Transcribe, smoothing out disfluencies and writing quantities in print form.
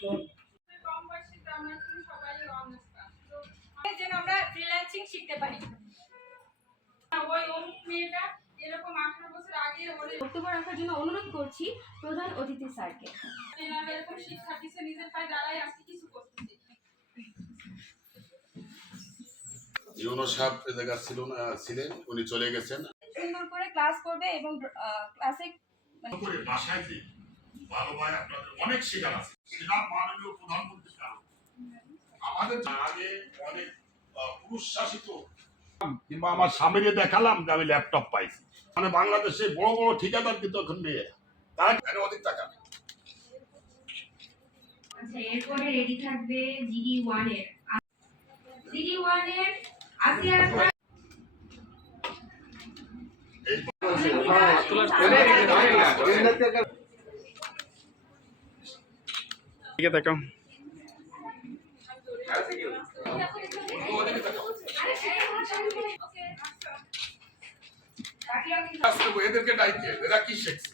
কম বয়সী আমরা সবাই অনার্স পাস তো যেন আমরা ফ্রিল্যান্সিং শিখতে পারি। ওই মেয়েটা এরকম 18 বছর আগে বক্তব্য রাখার জন্য অনুরোধ করছি প্রধান অতিথি স্যারকে। এনারা এরকম শিক্ষা দিচ্ছে, নিজের পায়ে দাঁড়ায় আজকে কিছু করতেছে। ইউনুস সাহেব এ জায়গা ছিলেন, উনি চলে গেছেন। সুন্দর করে ক্লাস করবে এবং ক্লাসে বাসায় যে ভালো ভাই আপনাদের অনেক শেখার আছে, সেটা মাননীয় প্রধানমন্ত্রীর কারণ। আমাদের আগে অনেক পুরুষ শাসিত, কিংবা আমার স্বামীকে দেখালাম যে আমি ল্যাপটপ পাইছি, মানে বাংলাদেশে বড় বড় ঠিকাদার কিন্তু এখন মেয়ে তারা অধিক টাকা। আচ্ছা, এরপরে রেডি থাকবে GD1 এর আসিয়া ঠিক আছে এদেরকে ডাইকে এরা কি শিখছে।